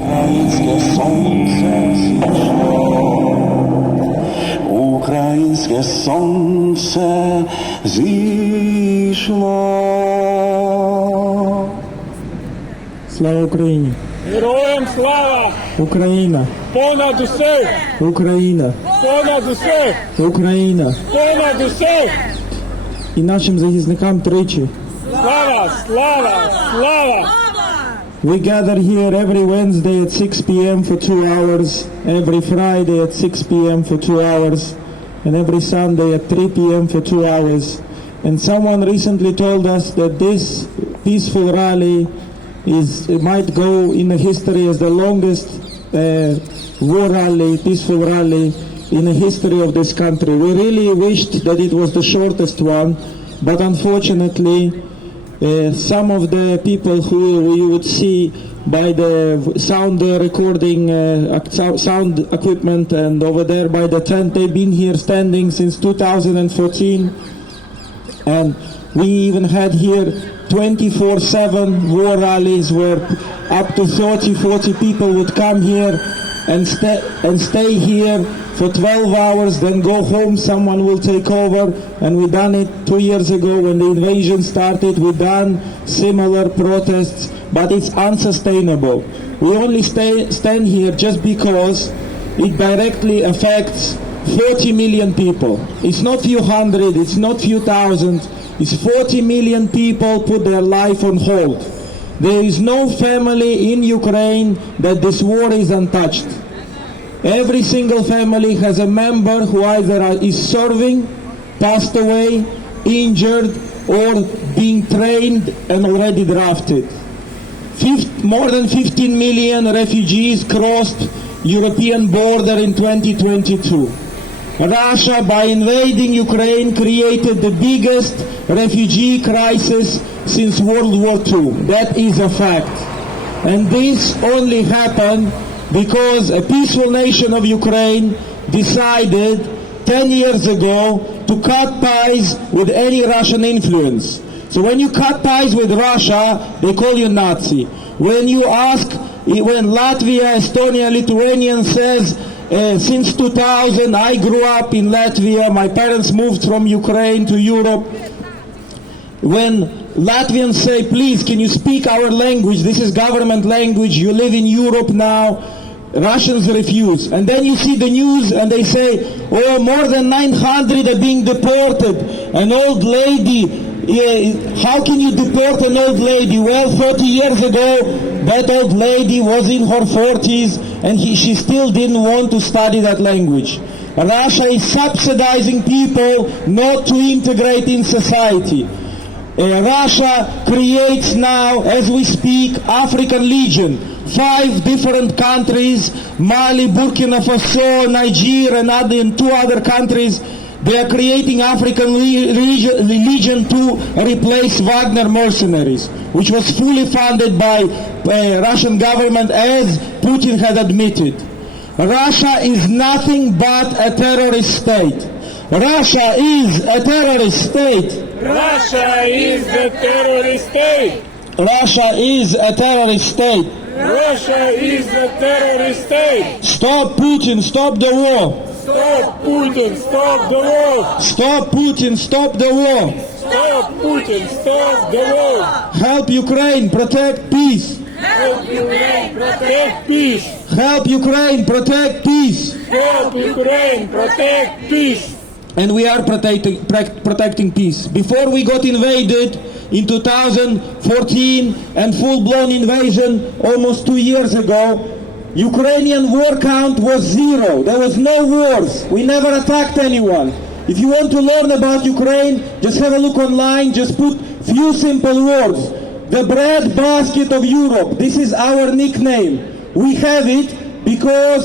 Українське сонце зійшло, українське сонце зійшло. Слава Україні! Героям слава! Україна! Понад усе! Україна! Понад усе! Україна! Понад усе! І нашим захисникам тричі. Слава! Слава! Слава! We gather here every Wednesday at 6 p.m. for 2 hours, every Friday at 6 p.m. for 2 hours, and every Sunday at 3 p.m. for 2 hours. And someone recently told us that this peaceful rally might go in the history as the longest war rally, peaceful rally in the history of this country. We really wished that it was the shortest one, but unfortunately some of the people who you would see by the sound recording sound equipment and over there by the tent, they've been here standing since 2014, and we even had here 24/7 war rallies where up to 30-40 people would come here and stay here for 12 hours, then go home, someone will take over. And we done it 2 years ago when the invasion started. We done similar protests, but it's unsustainable. We only stand here just because it directly affects 40 million people. It's not few hundred, it's not few thousand, it's 40 million people put their life on hold. There is no family in Ukraine that this war is untouched. Every single family has a member who either is serving, passed away, injured, or being trained and already drafted. More than 15 million refugees crossed European border in 2022. Russia, by invading Ukraine, created the biggest refugee crisis since World War II. That is a fact. And this only happened because a peaceful nation of Ukraine decided 10 years ago to cut ties with any Russian influence. So when you cut ties with Russia, they call you Nazi. When you ask, when Latvia, Estonia, Lithuanian says, since 2000 I grew up in Latvia, my parents moved from Ukraine to Europe. When Latvians say, please, can you speak our language? This is government language. You live in Europe now. Russians refuse. And then you see the news and they say, oh, more than 900 are being deported. An old lady, how can you deport an old lady? Well, 30 years ago, that old lady was in her 40s and she still didn't want to study that language. Russia is subsidizing people not to integrate in society. Russia creates now, as we speak, African Legion. 5 different countries, Mali, Burkina Faso, Nigeria, and 2 other countries, they are creating African Legion to replace Wagner mercenaries, which was fully funded by Russian government, as Putin had admitted. Russia is nothing but a terrorist state. Russia is a terrorist state. Russia is a terrorist state. Russia is a terrorist state. Russia is a terrorist state. Stop Putin, stop the war. Stop Putin, stop the war. Stop Putin, stop the war. Stop Putin, stop the war. Help Ukraine, protect peace. Help Ukraine, protect peace. Help Ukraine, protect peace. Help Ukraine, protect peace. And we are protecting peace. Before we got invaded in 2014 and full-blown invasion almost 2 years ago, Ukrainian war count was 0. There was no wars. We never attacked anyone. If you want to learn about Ukraine, just have a look online, just put few simple words. The bread basket of Europe. This is our nickname. We have it because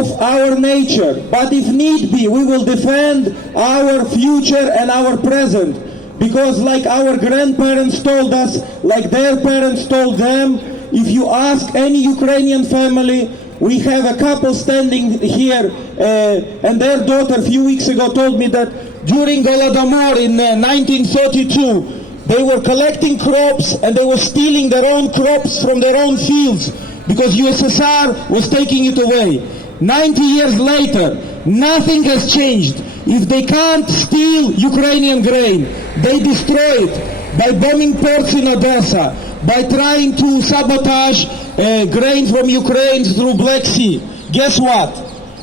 of our nature. But if need be, we will defend our future and our present. Because like our grandparents told us, like their parents told them, if you ask any Ukrainian family, we have a couple standing here, and their daughter a few weeks ago told me that during Holodomor in 1932, they were collecting crops and they were stealing their own crops from their own fields because USSR was taking it away. 90 years later, nothing has changed. If they can't steal Ukrainian grain, they destroy it by bombing ports in Odessa, by trying to sabotage grain from Ukraine through Black Sea. Guess what?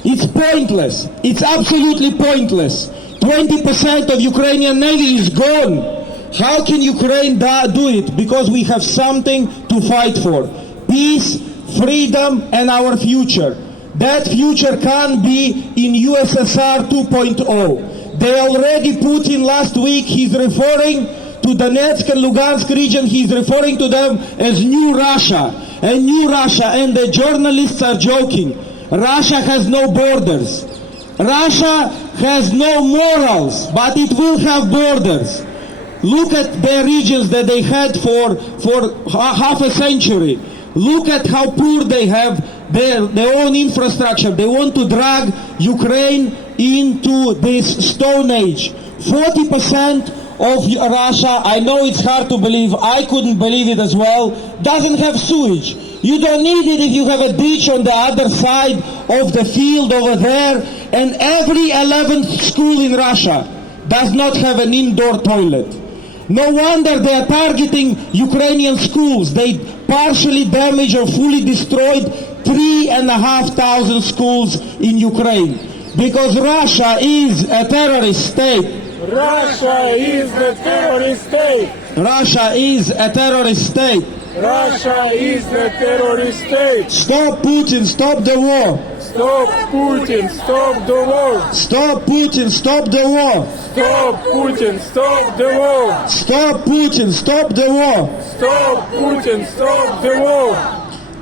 It's pointless. It's absolutely pointless. 20% of Ukrainian Navy is gone. How can Ukraine do it? Because we have something to fight for. Peace, freedom, and our future. That future can be in USSR 2.0. They already, Putin last week, he's referring to Donetsk and Lugansk region, he's referring to them as New Russia. And New Russia, and the journalists are joking. Russia has no borders. Russia has no morals, but it will have borders. Look at the regions that they had for half a century. Look at how poor they have their own infrastructure. They want to drag Ukraine into this stone age. 40% of Russia, I know it's hard to believe, I couldn't believe it as well, doesn't have sewage. You don't need it if you have a ditch on the other side of the field over there, and every 11th school in Russia does not have an indoor toilet. No wonder they are targeting Ukrainian schools. They partially damaged or fully destroyed 3,500 schools in Ukraine. Because Russia is a terrorist state. Russia is the terrorist state. Russia is a terrorist state. Russia is the terrorist state. Stop Putin, stop the war. Stop Putin, stop the war. Stop Putin, stop the war. Stop Putin, stop the war. Stop Putin, stop the war. Stop Putin, stop the war.